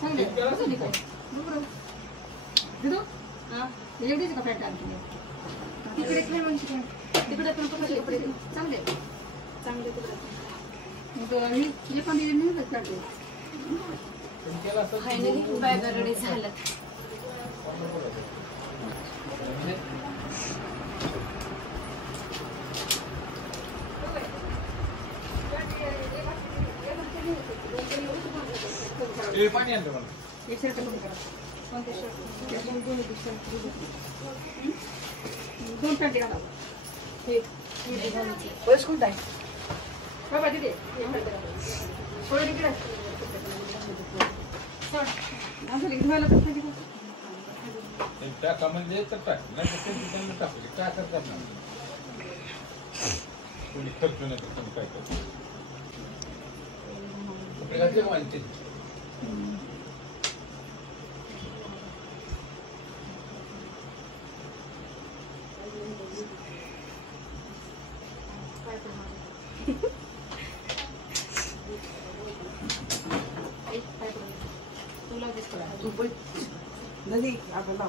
सांगले कसं निघाय दिदो हां एवढीच कपडे टाकले तिकडे काय म्हणते तिकडे पण कपडे चांगले चांगले तिकडे मग हे पण नाही काढले फायनली बॅग रेडी झालं ये पाणी आणतो मला एक शर्ट कमी करा कोणते शर्ट दोन पॅन्ट घाला हे बस कोणता आहे बाबा तिथे थोडं तिकडे सोड असं लिहायला कसं त्या कामांमध्ये तर टाक नाही तर त्यांना टाकले काय करतात ना कोणी खर्च नाही करत काय करतात आपल्याला माहिती नदी आपल्याला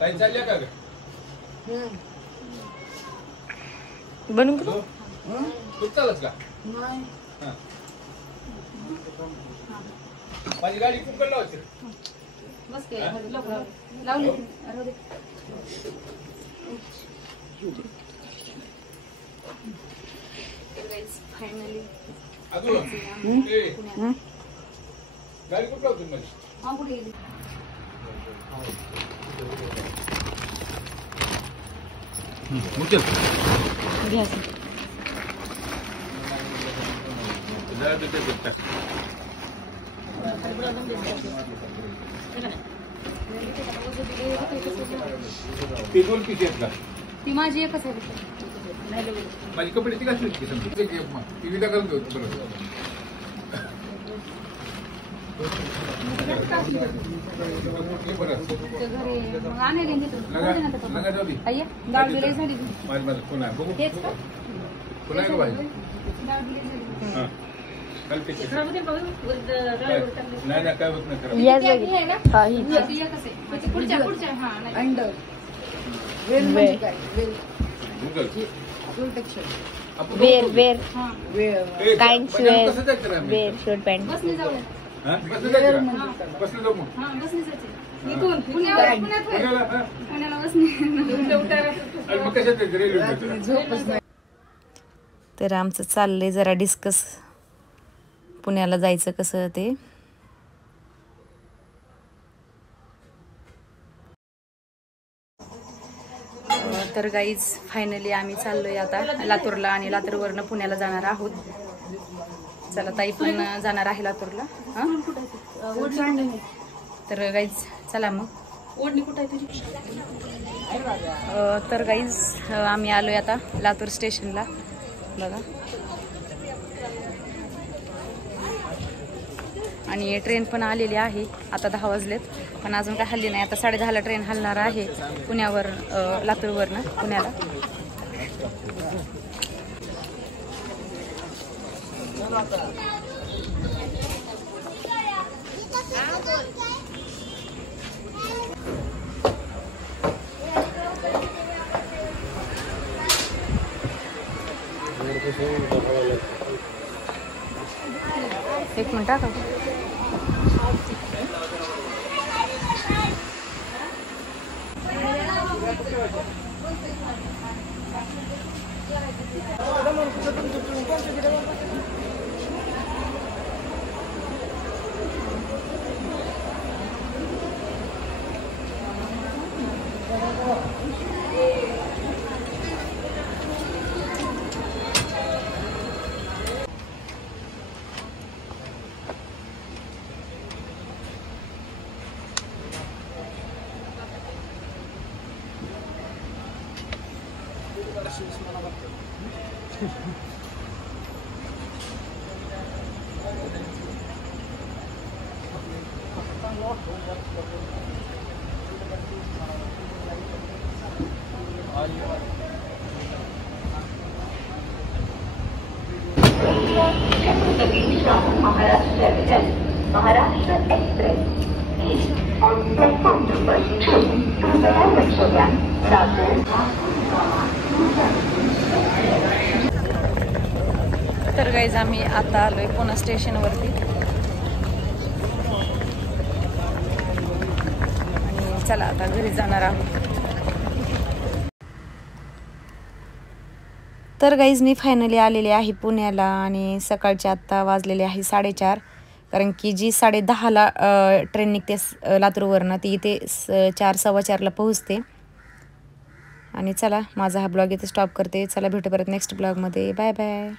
काय चालल्या का ग बनून तू चालत का माझी गाडी खूप लावते बस काय लावली फायनली अजून गाडी कुठं लावते माझी हा कुठे गेली उचल घ्या ती दोन पीस आहेत का ती माझी एकच आहे माझी कपडे ती घातली ती विदा करून देऊ बरोबर वेर वेर काइंड वेर शर्ट पॅन्ट तर आमचं चाललंय जरा डिस्कस पुण्याला जायचं कसं ते तर गाईज फायनली आम्ही चाललोय आता लातूरला आणि लातूरवरनं पुण्याला जाणार आहोत चला ताई पण जाणार आहे लातूरला तर गाईज चला मग ओढणी कुठे आहे तुझी तर गाईज आम्ही आलोय आता लातूर स्टेशनला बघा आणि ट्रेन पण आलेली आहे आता 10 वाजलेत पण अजून काय हल्ली नाही आता 10:30ला ट्रेन हलणार आहे पुण्यावर लातूरवरनं पुण्याला एक मिनिट आता Maharaja Express, Maharashtra Express, is on platform number 2. कृपया लक्ष द्या. लातूर. तर गाईज आम्ही आता आलोय पुणे स्टेशनवरती आणि चला आता घरी जाणार आहोत. तर गाईज मी फायनली आलेले आहे पुण्याला आणि सकाळचे आत्ता वाजलेले आहे 4:30 कारण की जी 10:30ला ट्रेन निघते लातूरवरनं ती इथे 4:15ला पोहोचते. आणि चला माझा हा ब्लॉग इथे स्टॉप करते. चला भेटू परत नेक्स्ट ब्लॉगमध्ये. Bye bye.